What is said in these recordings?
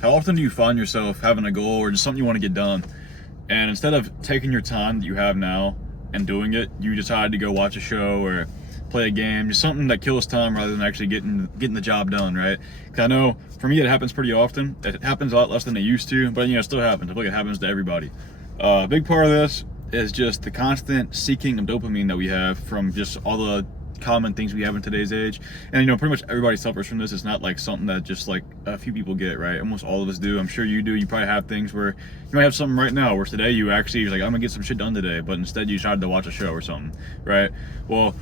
How often do you find yourself having a goal or just something you want to get done, and instead of taking your time that you have now and doing it, you decide to go watch a show or play a game, just something that kills time rather than actually getting the job done, right? Because I know for me it happens pretty often. It happens a lot less than it used to, but it still happens. I feel like it happens to everybody. A big part of this is just the constant seeking of dopamine that we have from just all the common things we have in today's age. And pretty much everybody suffers from this. It's not like something that just like a few people get, right? Almost all of us do. I'm sure you do. You probably have things where you might have something right now where today you're like, I'm gonna get some shit done today, but instead you decided to watch a show or something, right? Well,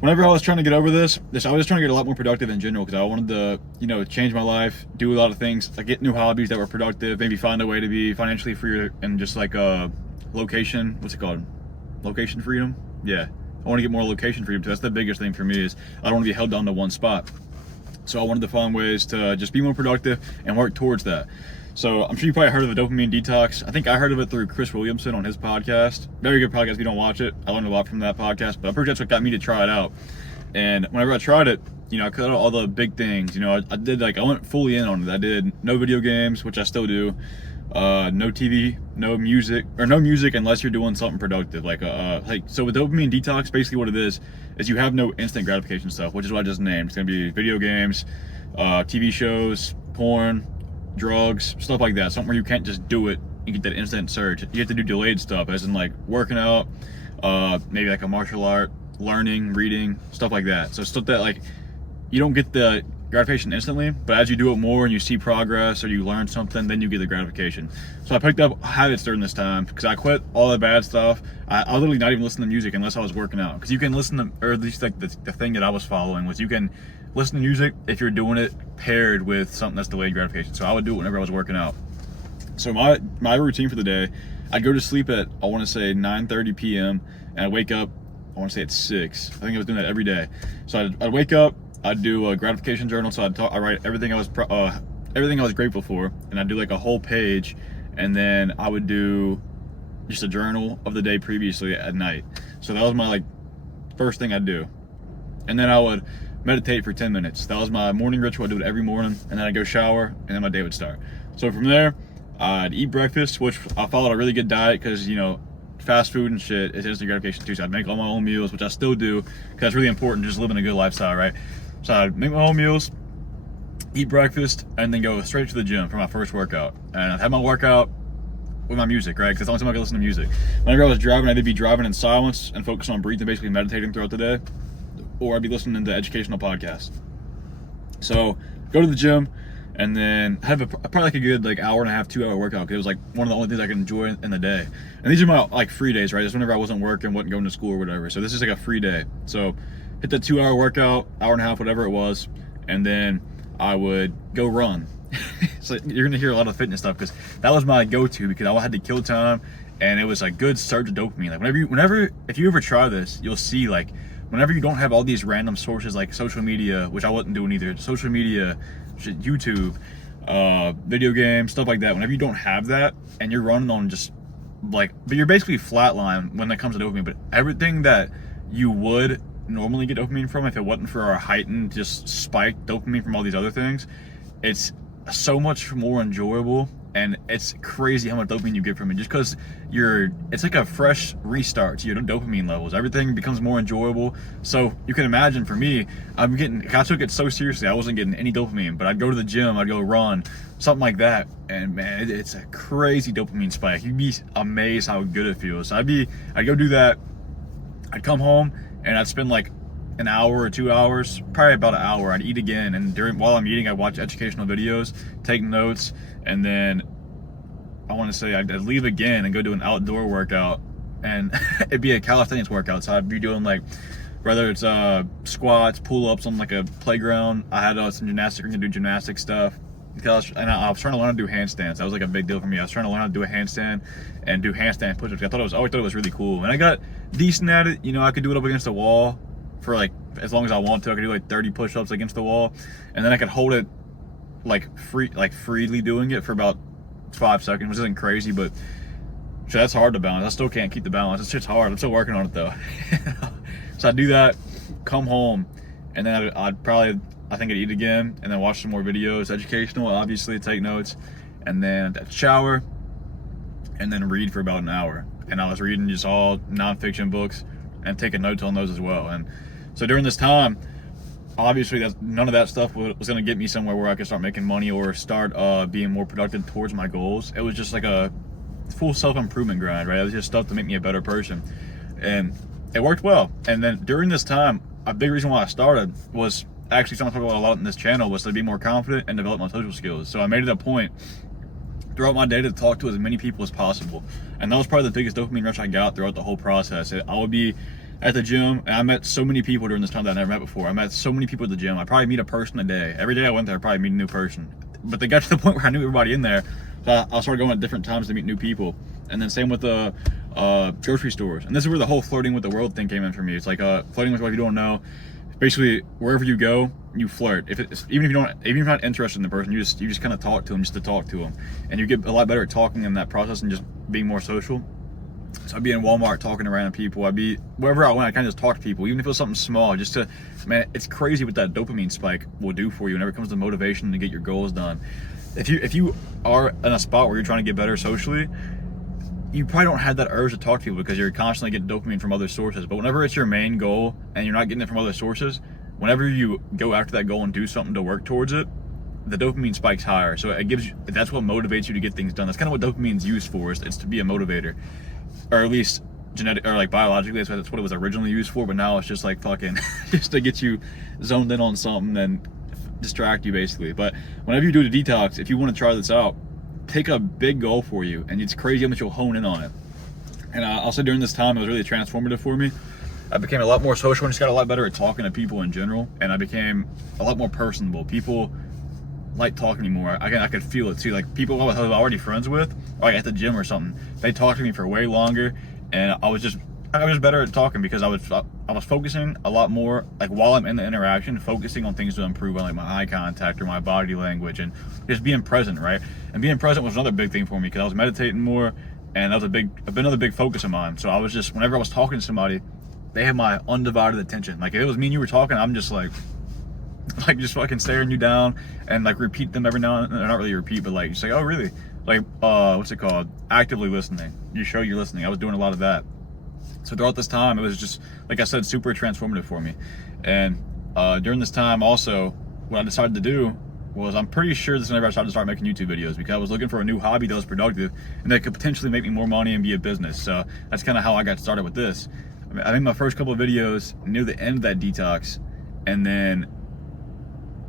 whenever I was trying to get over this, I was just trying to get a lot more productive in general, because I wanted to, change my life, do a lot of things, like get new hobbies that were productive, maybe find a way to be financially free, and just like location, what's it called? Location freedom? Yeah. I want to get more location freedom too. That's the biggest thing for me, is I don't want to be held down to one spot. So I wanted to find ways to just be more productive and work towards that. So I'm sure you probably heard of the dopamine detox. I think I heard of it through Chris Williamson on his podcast. Very good podcast if you don't watch it. I learned a lot from that podcast, but I'm pretty sure that's what got me to try it out. And whenever I tried it, I cut out all the big things. I went fully in on it. I did no video games, which I still do. No TV, no music unless you're doing something productive. So with dopamine detox, basically what it is you have no instant gratification stuff, which is what I just named. It's gonna be video games, TV shows, porn, drugs, stuff like that. Something where you can't just do it and get that instant surge. You have to do delayed stuff, as in like working out, maybe like a martial art, learning, reading, stuff like that. So stuff that like you don't get the gratification instantly, but as you do it more and you see progress or you learn something, then you get the gratification. So I picked up habits during this time, because I quit all the bad stuff. I literally not even listen to music unless I was working out, because you can listen to, or at least like the thing that I was following was, you can listen to music if you're doing it paired with something that's delayed gratification. So I would do it whenever I was working out. So my routine for the day, I'd go to sleep at, I want to say 9:30 p.m. and I'd wake up, I want to say at 6. I think I was doing that every day. So I'd wake up, I'd do a gratification journal. So I write everything I was grateful for, and I'd do like a whole page, and then I would do just a journal of the day previously at night. So that was my first thing I'd do, and then I would meditate for 10 minutes. That was my morning ritual. I'd do it every morning, and then I'd go shower, and then my day would start. So from there, I'd eat breakfast, which I followed a really good diet, because fast food and shit is instant gratification too. So I'd make all my own meals, which I still do, because it's really important, just living a good lifestyle, right? So I'd make my own meals, eat breakfast, and then go straight to the gym for my first workout. And I'd have my workout with my music, right? Because that's the only time I could listen to music. Whenever I was driving, I'd either be driving in silence and focus on breathing, basically meditating throughout the day, or I'd be listening to educational podcasts. So go to the gym, and then have probably a good hour and a half, 2 hour workout, because it was one of the only things I could enjoy in the day. And these are my free days, right? Just whenever I wasn't working, wasn't going to school or whatever. So this is a free day. So hit the 2 hour workout, hour and a half, whatever it was, and then I would go run. So you're gonna hear a lot of fitness stuff, because that was my go-to, because I had to kill time, and it was a good surge of dopamine. If you ever try this, you'll see whenever you don't have all these random sources like social media, which I wasn't doing either, social media, YouTube, video games, stuff like that. Whenever you don't have that and you're running on but you're basically flatline when it comes to dopamine. But everything that you would normally get dopamine from, if it wasn't for our heightened just spiked dopamine from all these other things, it's so much more enjoyable. And it's crazy how much dopamine you get from it, just because it's like a fresh restart to your dopamine levels. Everything becomes more enjoyable. So you can imagine, for me, I took it so seriously, I wasn't getting any dopamine, but I'd go to the gym, I'd go run, something like that, and man, it's a crazy dopamine spike. You'd be amazed how good it feels. So I'd go do that, I'd come home, and I'd spend an hour or 2 hours, probably about an hour. I'd eat again, and while I'm eating, I'd watch educational videos, take notes, and then I want to say I'd leave again and go do an outdoor workout, and it'd be a calisthenics workout. So I'd be doing whether it's squats, pull-ups on a playground. I had some gymnastics, to do gymnastic stuff, because I was trying to learn how to do handstands. That was a big deal for me. I was trying to learn how to do a handstand and do handstand push-ups. I always thought it was really cool, and I got decent at it. I could do it up against the wall for as long as I want to. I could do 30 push-ups against the wall, and then I could hold it freely doing it for about 5 seconds, which isn't crazy, but that's hard to balance. I still can't keep the balance. It's just hard. I'm still working on it though. So I'd do that, come home, and then I'd I think I'd eat again, and then watch some more videos, educational, obviously, take notes, and then I'd shower, and then read for about an hour. And I was reading just all nonfiction books and taking notes on those as well. And so during this time, obviously none of that stuff was going to get me somewhere where I could start making money or start being more productive towards my goals. It was just like a full self-improvement grind, right? It was just stuff to make me a better person, and it worked well. And then during this time, a big reason why I started was actually something I talk about a lot in this channel, was to be more confident and develop my social skills. So I made it a point throughout my day to talk to as many people as possible, and that was probably the biggest dopamine rush I got throughout the whole process. I would be at the gym, and I met so many people during this time that I never met before. I met so many people at the gym. I probably meet a person a day. Every day I went there, I probably meet a new person. But they got to the point where I knew everybody in there, so I started going at different times to meet new people. And then same with the grocery stores. And this is where the whole flirting with the world thing came in for me. It's like flirting with what you don't know. Basically, wherever you go, you flirt. Even if you're not interested in the person, you just kind of talk to them just to talk to them, and you get a lot better at talking in that process and just being more social. So I'd be in Walmart talking to random people. I'd be wherever I went, I kind of just talk to people, even if it was something small. Just to, man, it's crazy what that dopamine spike will do for you whenever it comes to motivation to get your goals done. If you are in a spot where you're trying to get better socially, you probably don't have that urge to talk to people because you're constantly getting dopamine from other sources. But whenever it's your main goal and you're not getting it from other sources, whenever you go after that goal and do something to work towards it, the dopamine spikes higher. So it gives you, that's what motivates you to get things done. That's kind of what dopamine's used for, is it's to be a motivator, or at least genetic or like biologically, that's what it was originally used for. But now it's just like fucking just to get you zoned in on something and distract you basically. But whenever you do the detox, if you want to try this out, take a big goal for you, and it's crazy how much you'll hone in on it. And I'll say during this time, it was really transformative for me. I became a lot more social and just got a lot better at talking to people in general, and I became a lot more personable. People like talking to me more. I could feel it too. Like people I was already friends with, like at the gym or something, they talked to me for way longer, and I was better at talking because I was focusing a lot more, like while I'm in the interaction, focusing on things to improve on like my eye contact or my body language and just being present, right? And being present was another big thing for me because I was meditating more, and that was another big focus of mine. So I was just, whenever I was talking to somebody, they had my undivided attention. Like if it was me and you were talking, I'm just like just fucking staring you down and like repeat them every now and then. Not really repeat, but like just like, oh really? Like what's it called? Actively listening. You show you're listening. I was doing a lot of that. So throughout this time, it was just, like I said, super transformative for me. And during this time also, what I decided to do was, I'm pretty sure this is whenever I started to start making YouTube videos, because I was looking for a new hobby that was productive and that could potentially make me more money and be a business. So that's kind of how I got started with this. I made my first couple of videos near the end of that detox, and then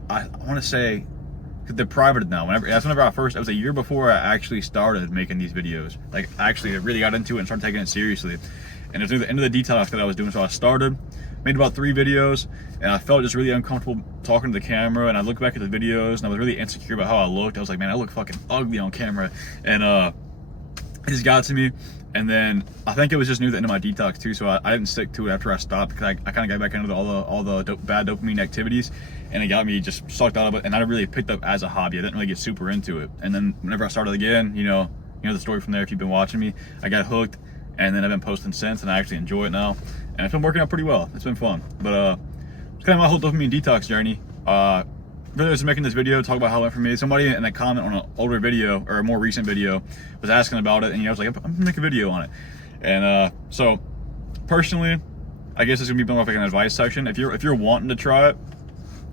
I want to say, because they're private now. That's whenever it was a year before I actually started making these videos. Like actually I really got into it and started taking it seriously. And it was near the end of the detox that I was doing. So I started, made about 3 videos, and I felt just really uncomfortable talking to the camera. And I looked back at the videos and I was really insecure about how I looked. I was like, man, I look fucking ugly on camera. And it just got to me. And then I think it was just near the end of my detox too, so I didn't stick to it after I stopped, because I kind of got back into all the bad dopamine activities, and it got me just sucked out of it, and I really picked up as a hobby. I didn't really get super into it. And then whenever I started again, you know the story from there if you've been watching me, I got hooked, and then I've been posting since, and I actually enjoy it now, and it's been working out pretty well. It's been fun. But it's kind of my whole dopamine detox journey. Really was making this video, talk about how it went for me. Somebody in a comment on an older video or a more recent video was asking about it, and I was like, I'm gonna make a video on it. And so personally, I guess it's gonna be more like an advice section. If you're wanting to try it,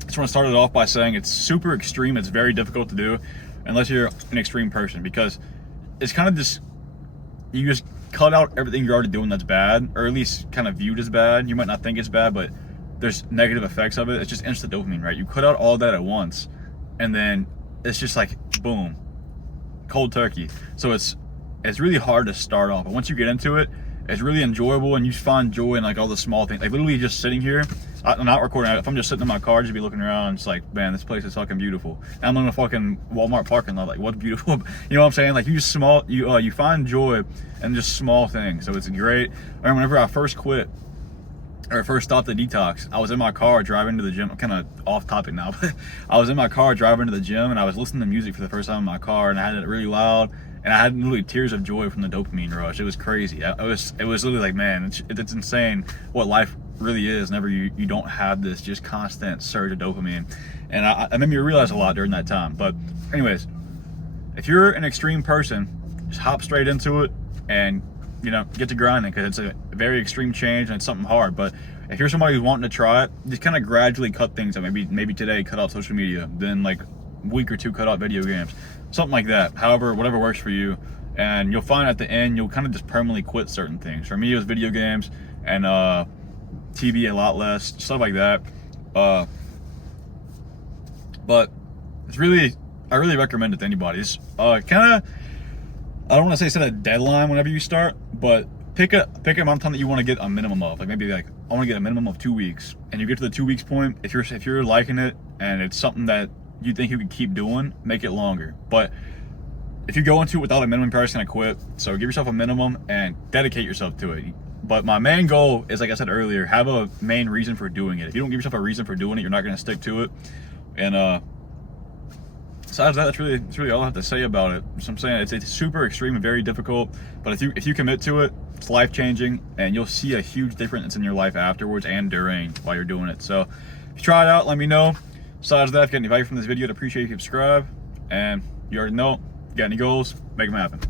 I just want to start it off by saying it's super extreme. It's very difficult to do unless you're an extreme person, because it's kind of just, you just cut out everything you're already doing that's bad, or at least kind of viewed as bad. You might not think it's bad, but there's negative effects of it. It's just instant dopamine, right? You cut out all that at once, and then it's just like boom, cold turkey. So it's really hard to start off, but once you get into it, it's really enjoyable, and you find joy in like all the small things. Like literally just sitting here, I'm not recording. If I'm just sitting in my car, just be looking around, it's like, man, this place is fucking beautiful. And I'm in a fucking Walmart parking lot, like, what's beautiful? You know what I'm saying? Like you find joy in just small things. So it's great. I remember whenever I first quit, or first stopped the detox, I was in my car driving to the gym. I'm kind of off topic now, but I was in my car driving to the gym, and I was listening to music for the first time in my car, and I had it really loud, and I had literally tears of joy from the dopamine rush. It was crazy. It was literally like, man, it's insane what life really is whenever you don't have this just constant surge of dopamine. And I made me realize a lot during that time. But anyways, if you're an extreme person, just hop straight into it and, you know, get to grinding, because it's a very extreme change and it's something hard. But if you're somebody who's wanting to try it, just kind of gradually cut things out. Maybe today cut out social media, then like a week or two cut out video games, something like that. However, whatever works for you. And you'll find at the end, you'll kind of just permanently quit certain things. For me, it was video games and TV a lot less, stuff like that. But it's really, I really recommend it to anybody. It's kind of, I don't want to say set a deadline whenever you start, but pick a amount of time that you want to get a minimum of. Like maybe like I want to get a minimum of 2 weeks, and you get to the 2 weeks point. If you're liking it and it's something that you think you can keep doing, make it longer. But if you go into it without a minimum, you're gonna quit. So give yourself a minimum and dedicate yourself to it. But my main goal is, like I said earlier, have a main reason for doing it. If you don't give yourself a reason for doing it, you're not gonna stick to it. And besides that, that's really all I have to say about it. So I'm saying it's super extreme and very difficult. But if you commit to it, it's life changing, and you'll see a huge difference in your life afterwards and during while you're doing it. So if you try it out, let me know. Besides that, if you get any value from this video, I'd appreciate if you subscribe. And you already know, if you got any goals, make them happen.